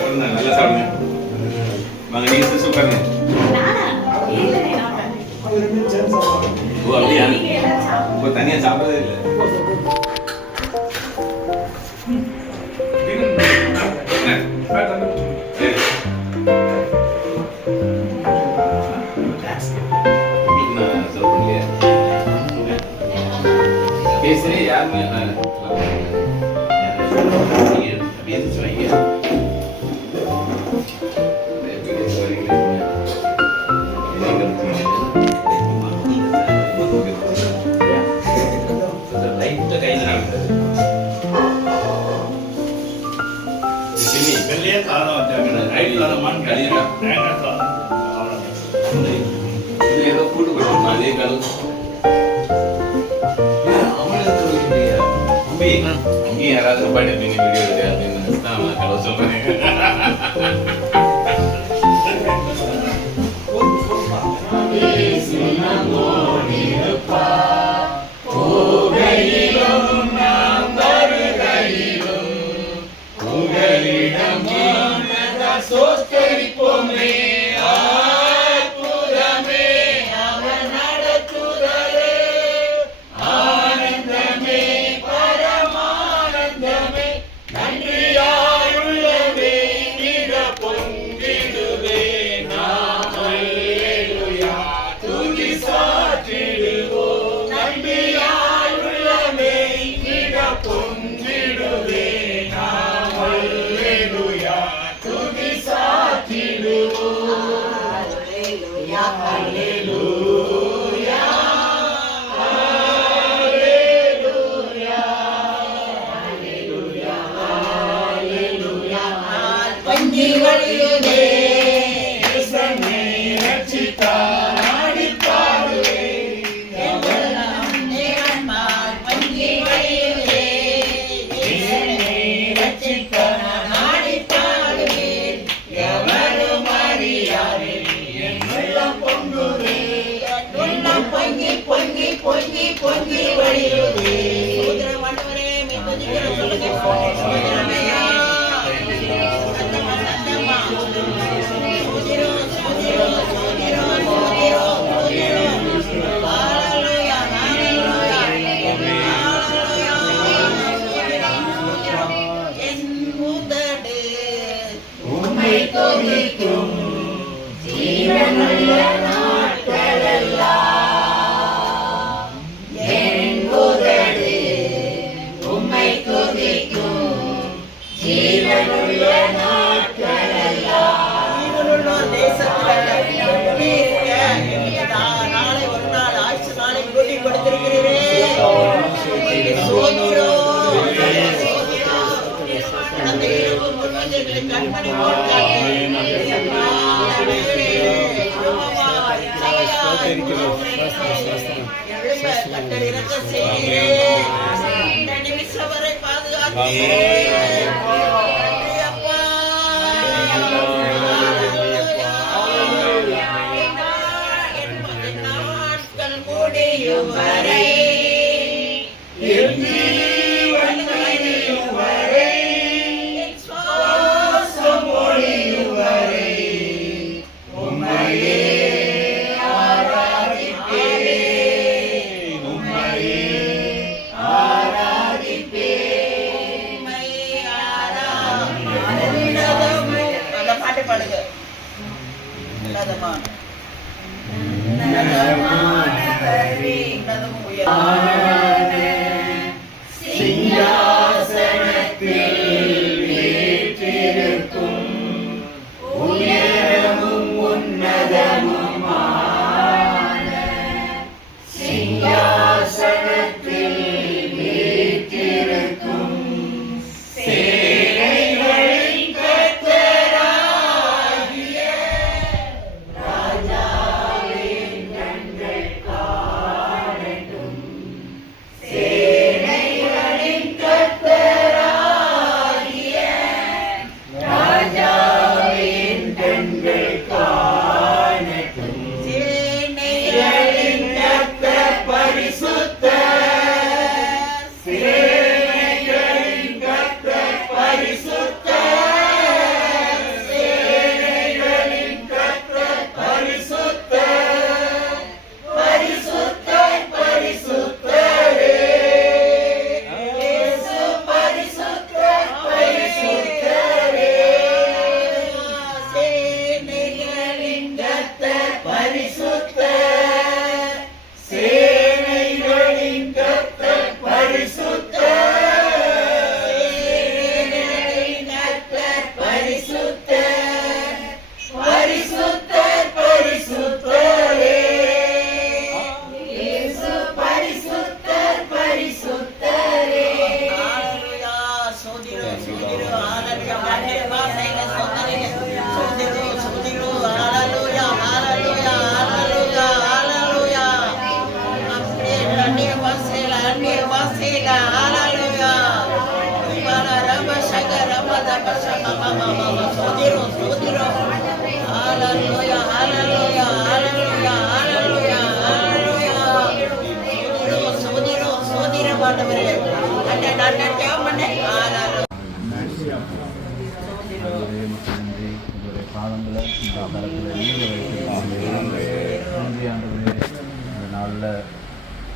நல்லா சாப்பிடுங்க. வாங்க நீங்க சிஸ்டர் உட்காருங்க. ஓ அப்படியா? இப்போ தனியா சாப்பிடவே இல்லை. பேசுறே யாருமே ஏதோ கூட்டு போயிட்டு அதே கலவு அங்கே யாராவது பாட்டு வீடியோ எடுக்க அப்படின்னு தான் கலவு சொல்றேன்.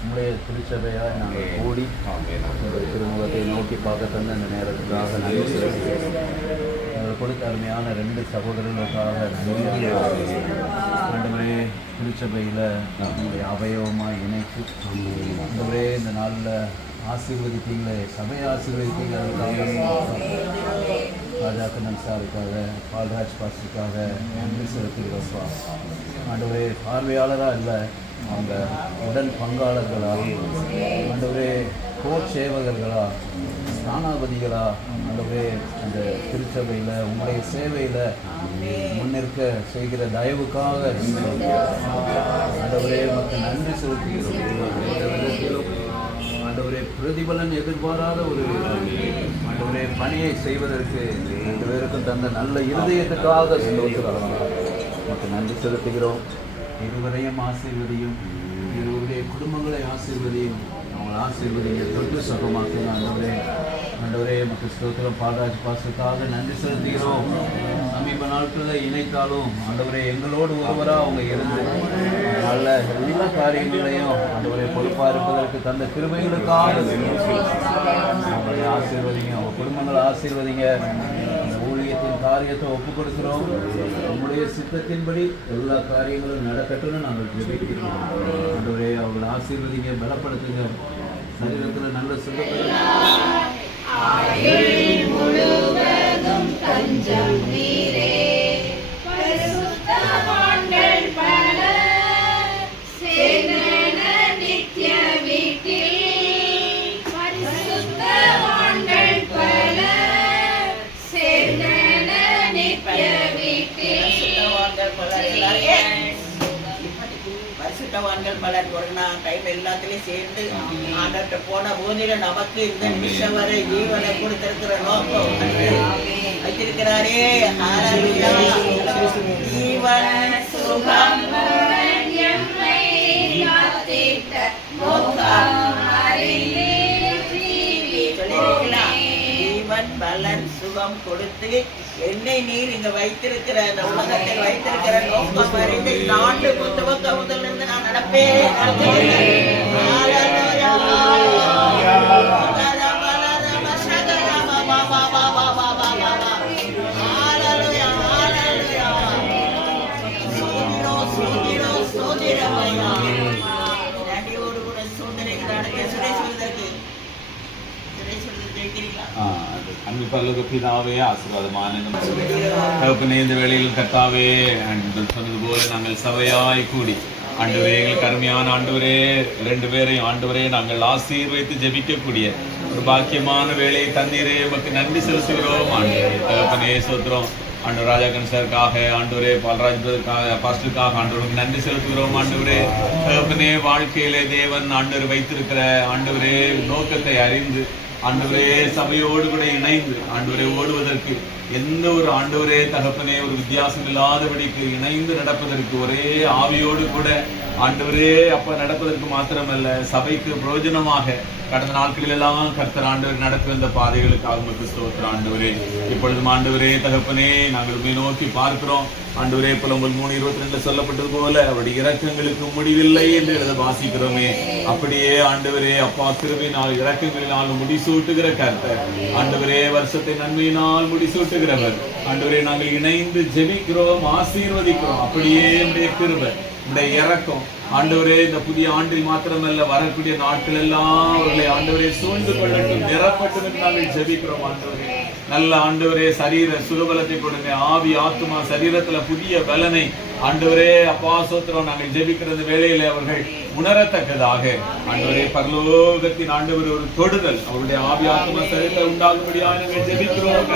நம்முடைய திருச்சபையாக நாங்கள் கூடி திருமுகத்தை நோக்கி பார்க்க தந்த அந்த நேரத்துக்காக நன்றி செலுத்துகிறோம். எங்கள் கொடுத்த அருமையான 2 சகோதரர்களுக்காக நன்றி. ஆண்டவரே, திருச்சபையில் நம்முடைய அவயவமாக இணைத்து ஆண்டவரே இந்த நாளில் ஆசீர்வதித்தீங்களே, சபையை ஆசீர்வதித்தீங்க. ராஜாக்கண்ணன் சாருக்காக, பால்ராஜ் பாஸ்டருக்காக நன்றி செலுத்துகிறோம்ப்பா. ஆண்டவரே, பார்வையாளராக இல்லை, அவங்க உடன் பங்காளர்களா, ஆண்டவரே கோட்சேவகர்களா, ஸ்தானாபதிகளா, ஆண்டவரே அந்த திருச்சபையில் உங்களுடைய சேவையில் முன்னிற்க செய்கிற தயவுக்காக ஆண்டவரே மக்கள் நன்றி செலுத்துகிறோம். ஆண்டவரே, பிரதிபலன் எதிர்பாராத ஒரு ஆண்டவரே பணியை செய்வதற்கு 2 பேருக்கும் தந்த நல்ல இருதயத்துக்காக சந்தோஷம் மக்கள் நன்றி செலுத்துகிறோம். இருவரையும் ஆசீர்வதியும், இருவருடைய குடும்பங்களை ஆசீர்வதியும், அவங்களை ஆசீர்வதிங்க, தொட்டு சுகமாக்குங்க. ஆண்டவரே மக்கள் ஸ்தோத்திரம். பால்ராஜ் பாஸ்டருக்காக நன்றி செலுத்துகிறோம். சமீப நாட்களில் இணைத்தாலும் ஆண்டவரே எங்களோடு ஒருவராக அவங்க இருந்து நல்ல எல்லா காரியங்களையும் ஆண்டவரே பொறுப்பாக இருப்பதற்கு தந்த கிருபைகளுக்காக அவங்களை ஆசீர்வதிங்க, அவங்க குடும்பங்களை ஆசீர்வதிங்க. அந்த ஊழியத்தின் காரியத்தை ஒப்புக் கொடுக்கிறோம். நம்முடைய சித்தத்தின்படி எல்லா காரியங்களும் நடக்கட்டும்னு நாங்கள் ஜெபிக்கிறோம். ஆண்டவரே அவங்களை ஆசீர்வதிங்க, பலப்படுத்துங்க, சரீரத்தில் நல்ல சுகப்படுத்துங்க. முழுவதும் தஞ்சம் நீரே, பரிசுத்தவான்கள் பலர் சேர்ந்தன நித்திய வீட்டில், பரிசுத்தவான்கள் பலர் சேர்ந்தன நித்திய வீட்டில். பரிசுத்தவான்கள் பலர் கொரோனா டைம் எல்லாத்துலயும் சேர்ந்து ஆண்டவர்கிட்ட போன போதில நமக்கு இந்த நிமிஷம் வரை ஜீவனை கொடுத்திருக்கிற நோக்கம் வைத்திருக்கிறாரே. ஜீவன் சுகம் ஜீவன் பலன் சுகம் கொடுத்து என்னை நீர் இங்க வைத்திருக்கிற அந்த உலகத்தில் வைத்திருக்கிற நோக்கம் அறிந்து இந்த ஆண்டு புத்தக முதலிருந்து நான் நடப்பேன். அன்பு பிதாவே, ஆசீர்வாதமான தகப்பனே, இந்த வேளையில் கர்த்தாவே சொன்னது போல நாங்கள் சபையாய் கூடி ஆண்டவரே எங்களுக்கு அருமையான ஆண்டவரே 2 பேரையும் ஆண்டவரே நாங்கள் ஆசீர்வதித்து ஜெபிக்கக்கூடிய ஒரு பாக்கியமான வேலையை தந்தீரே, எமக்கு நன்றி செலுத்துகிறோம். ஆண்டவரே தகப்பனே சோத்திரம். ஆண்டவர் ராஜாக்கன் சாருக்காக, ஆண்டவரே பால்ராஜ் பாஸ்டருக்காக ஆண்டவருக்கு நன்றி செலுத்துகிறோம். ஆண்டவரே தகப்பனே, வாழ்க்கையிலே தேவன் ஆண்டவர் வைத்திருக்கிற ஆண்டவரே நோக்கத்தை அறிந்து ஆண்டவரே சபையோடு கூட இணைந்து ஆண்டவரே ஓடுவதற்கு எந்த ஒரு ஆண்டவரே தகப்பனே ஒரு வித்தியாசம் இல்லாதபடிக்கு இணைந்து நடப்பதற்கு ஒரே ஆவியோடு கூட ஆண்டவரே அப்ப நடப்பதற்கு மாத்திரமல்ல சபைக்கு பிரயோஜனமாக கடந்த நாட்களில் எல்லாம் கர்த்தர் ஆண்டவர் நடக்க வந்த பாதைகளுக்காக உமக்கு ஸ்தோத்திரம். ஆண்டவரே இப்பொழுதும் ஆண்டவரே தகப்பனே நாங்கள் நோக்கி பார்க்கிறோம். ஆண்டவரே புலம்பல் 3:22 சொல்லப்பட்டது போல அவருடைய இரக்கங்களுக்கு முடிவில்லை என்று எழுத வாசிக்கிறோமே, அப்படியே ஆண்டவரே அப்பா கிருபையினால் இரக்கங்களினால் முடிசூட்டுகிற கர்த்தர் ஆண்டவரே வருஷத்தை நன்மையினால் முடிசூட்டுகிறவர். ஆண்டவரே நாங்கள் இணைந்து ஜெபிக்கிறோம், ஆசீர்வதிக்கிறோம். அப்படியே உடைய கிருபை உடைய இரக்கம் ஆண்டவரே இந்த புதிய ஆண்டில் மாத்திரமல்ல வரக்கூடிய நாட்கள் எல்லாம் அவர்களை ஆண்டவரே சூழ்ந்து கொள்ளட்டும், நிரப்பட்டும் என்று நாங்கள் ஜெபிக்கிறோம். ஆண்டவரே நல்ல ஆண்டவரே சரீர சுகபலத்தை கொடுங்க, ஆவி ஆத்மா சரீரத்துல புதிய பலனை ஆண்டவரே அப்பா சோத்திரம், நாங்கள் ஜெபிக்கிறது வேளையிலே அவர்கள் உணரத்தக்கதாக ஆண்டவரே பரலோகத்தின் ஆண்டவர் ஒரு தொடுதல் அவருடைய ஆவி ஆத்ம சரீரத்தை உண்டாகும்படியாக நாங்கள் ஜெபிக்கிறோம்.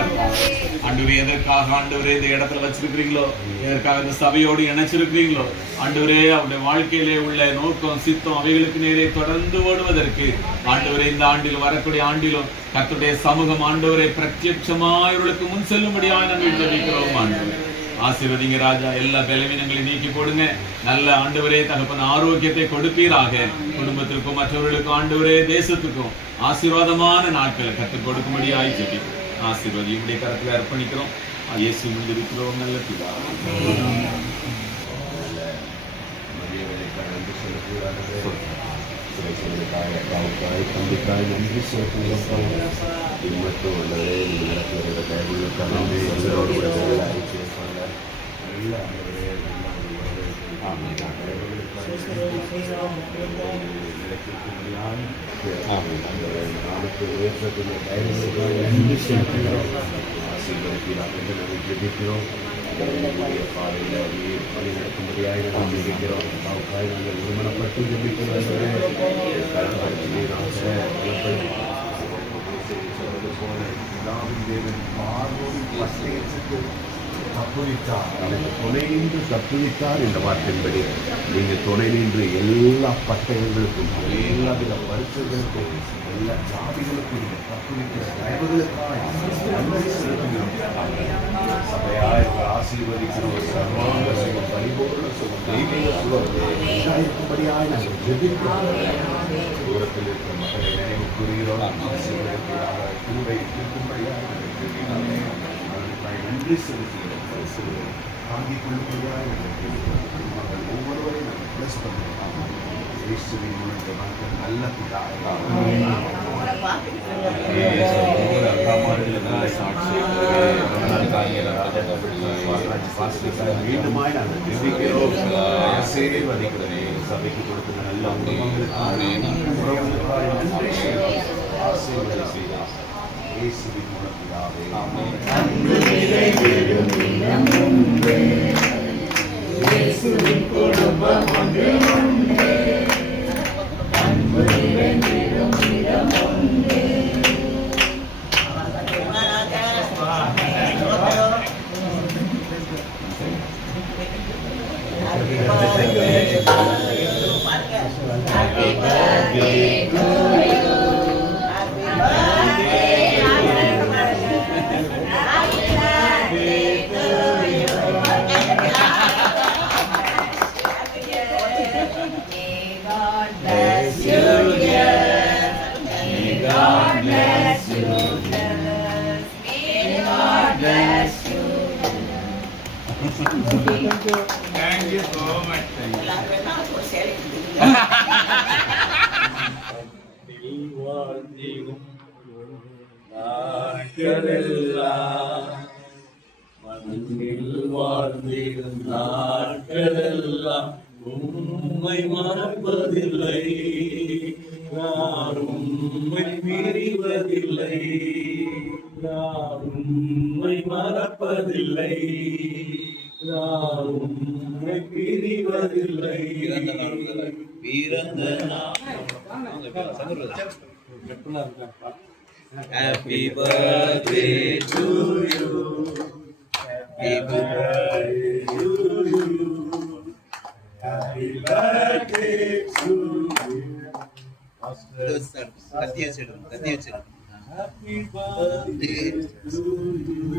ஆண்டவரே எதற்காக ஆண்டவரே இந்த இடத்துல வச்சிருக்கிறீங்களோ, எதற்காக இந்த சபையோடு இணைச்சிருக்கிறீங்களோ ஆண்டவரே, அவருடைய வாழ்க்கையிலே உள்ள நோக்கம் சித்தம் அவைகளுக்கு நேரே தொடர்ந்து ஓடுவதற்கு ஆண்டவரே இந்த ஆண்டிலும் வரக்கூடிய ஆண்டிலும் கர்த்தருடைய சமூகம் ஆண்டவரை பிரத்யட்சமாய் அவர்களுக்கு முன் செல்லும்படியாக நாங்கள் ஜெபிக்கிறோம். ஆண்டவரே ஆசீர்வதிங்க ராஜா, எல்லா பலவீனங்களையும் நீக்கி போடுங்க. நல்ல ஆண்டவரே தகப்பன் ஆரோக்கியத்தை கொடுப்பீராக. குடும்பத்திற்கும் மற்றவர்களுக்கும் ஆண்டவரே தேசத்துக்கும் ஆசீர்வாதமான நாட்களை கற்றுக் கொடுக்கும்படியாய் ஜெபிக்கிறோம். ஆசீர்வாதி இப்படி கருத்துல அர்ப்பணிக்கிறோம். இயேசு முடிந்திருக்கிறோம் நல்ல பிதா. தப்புவித்தார் என்ற வார்த்தையின்படி நீங்கள் துணை நின்று எல்லா பட்டயங்களுக்கும் எல்லா வித பரிசுகளுக்கும் எல்லா ஜாதிகளுக்கும் தப்புவிக்கிற தயவுகளுக்காக சபையாய் ஆசீர்வதிக்கிறோம். சர்வாங்க சுகம், பரிபூர்ண சுகம், தெய்வீக சுகம் உண்டாயிருக்கும்படியாய் நாங்கள் ஜெபிக்கிறோம். தூரத்தில் இருக்கிற மக்களை நினைவு கூறுகிறோம். ஆசீர்வதிக்கிறாக கிருபை இருக்கும்படியாக நன்றி செலுத்துகிறோம். தாங்கிக் கொள்ளும்படியாக மக்கள் ஒவ்வொருவரையும் நாங்கள் பிளஸ் பண்ணுறோம். இயேசுவின் மூலத்தை மக்கள் நல்ல மீண்டுமாய் நாங்கள் ஜெபிக்கிறோம். ஆசீர்வதிக்கிறோம். சபைக்கு கொடுக்கிற நல்ல உறவுகளுக்காக நன்றி ஆசீர்வதிக்கிறோம். இயேசுவின் மூலத்தினாலே ஆமென். இயேசுவின் குடும்பம் ஒன்றே ஒன்றே, அன்பு நிறைந்திடும் இடம் ஒன்றே. Happy birthday to you. Happy birthday to you. Happy birthday. Thank you so much. வாழ்ந்திடும் நாட்களெல்லாம் உம்மை மறப்பதில்லை, நான் உம்மை பிரிவதில்லை, நான் உம்மை மறப்பதில்லை, நான் உம்மை பிரிவதில்லை. பிறந்த நாள் Happy birthday to you. Happy birthday to you. Happy birthday to you. Happy birthday to you.